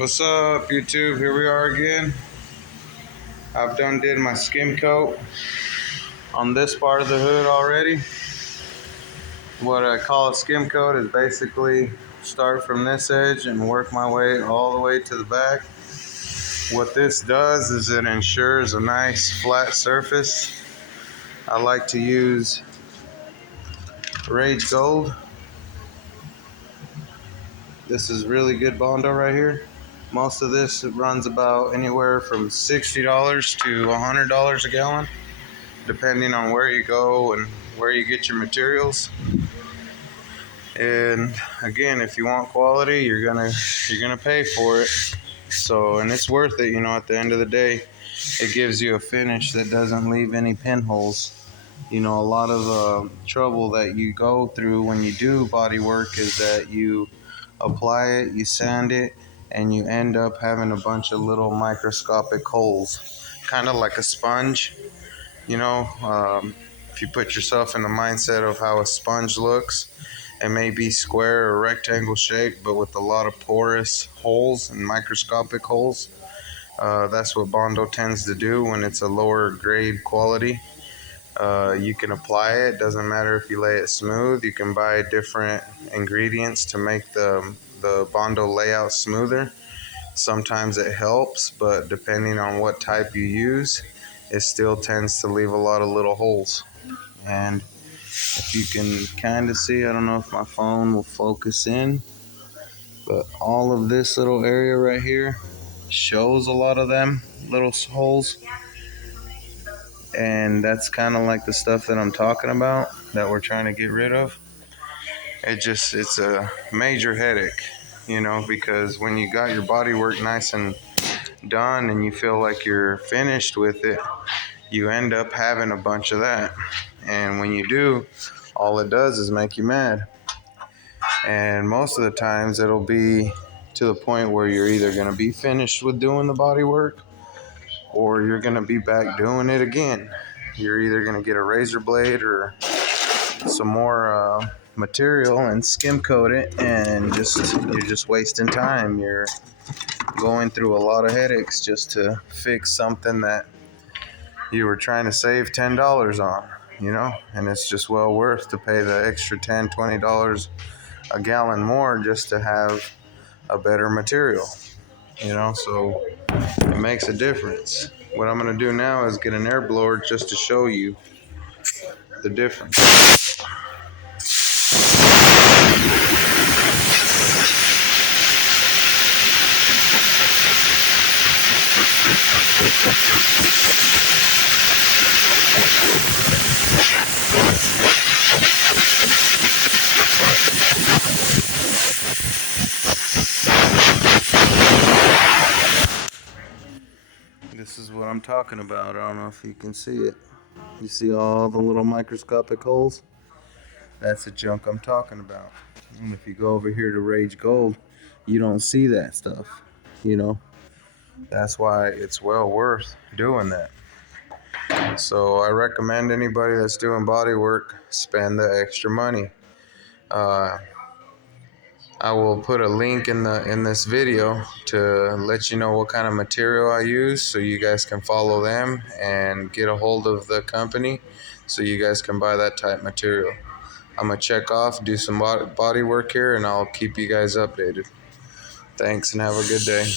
What's up, YouTube? Here we are again. I've did my skim coat on this part of the hood already. What I call a skim coat is basically start from this edge and work my way all the way to the back. What this does is it ensures a nice flat surface. I like to use Rage Gold. This is really good Bondo right here. Most of this runs about anywhere from $60 to $100 a gallon, depending on where you go and where you get your materials. And again, if you want quality, you're gonna pay for it. So, and it's worth it, at the end of the day. It gives you a finish that doesn't leave any pinholes. A lot of trouble that you go through when you do body work is that you apply it, you sand it, and you end up having a bunch of little microscopic holes, kind of like a sponge. If you put yourself in the mindset of how a sponge looks, it may be square or rectangle shaped, but with a lot of porous holes and microscopic holes. That's what Bondo tends to do when it's a lower grade quality. You can apply it. Doesn't matter if you lay it smooth. You can buy different ingredients to make the Bondo layout smoother. Sometimes it helps, but depending on what type you use, it still tends to leave a lot of little holes. And if you can kind of see, I don't know if my phone will focus in, but all of this little area right here shows a lot of them little holes. And that's kind of like the stuff that I'm talking about that we're trying to get rid of. It's a major headache, because when you got your body work nice and done and you feel like you're finished with it, you end up having a bunch of that. And when you do, all it does is make you mad. And most of the times it'll be to the point where you're either going to be finished with doing the body work or you're going to be back doing it again. You're either going to get a razor blade or some more material and skim coat it, and you're just wasting time. You're going through a lot of headaches just to fix something that you were trying to save $10 on, and it's just well worth to pay the extra $10, $20 a gallon more just to have a better material, so it makes a difference. What I'm going to do now is get an air blower just to show you the difference. This is what I'm talking about. I don't know if you can see it. You see all the little microscopic holes? That's the junk I'm talking about. And if you go over here to Rage Gold, you don't see that stuff. That's why it's well worth doing that. So I recommend anybody that's doing body work spend the extra money. I will put a link in this video to let you know what kind of material I use, so you guys can follow them and get a hold of the company so you guys can buy that type material. I'm gonna check off, do some body work here, and I'll keep you guys updated. Thanks and have a good day.